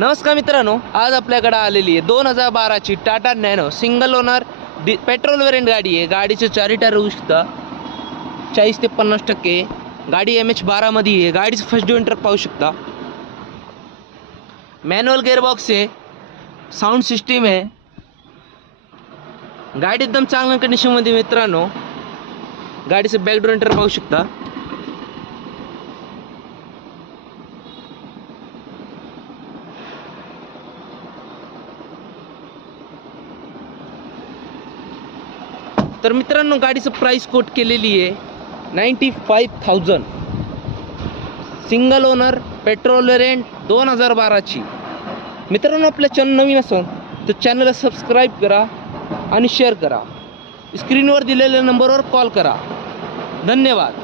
नमस्कार मित्रांनो, आज आपल्याकडे आलेली आहे 2012ची Tata Nano single owner petrol variant गाडी आहे। गाडीचे चारी टायर होऊ शकता 40 ते 50%। गाडी MH12 मध्ये आहे। गाडीचं फर्स्ट डिव्हेंटर पाहू शकता। मॅन्युअल गेअरबॉक्स आहे, साऊंड सिस्टीम आहे। गाडी एकदम चांगल्या कंडिशनमध्ये मित्रांनो। गाडीचं बॅक डिव्हेंटर पाहू शकता। तर मित्रांनो, गाडीचं प्राइस कोट केलेली आहे 95,000। सिंगल ओनर पेट्रोल वेरियंट 2012ची। मित्रांनो, आपल्या चॅनल नवीन असेल तर चॅनलला सबस्क्राईब करा आणि शेअर करा। स्क्रीनवर दिलेल्या नंबरवर कॉल करा। धन्यवाद।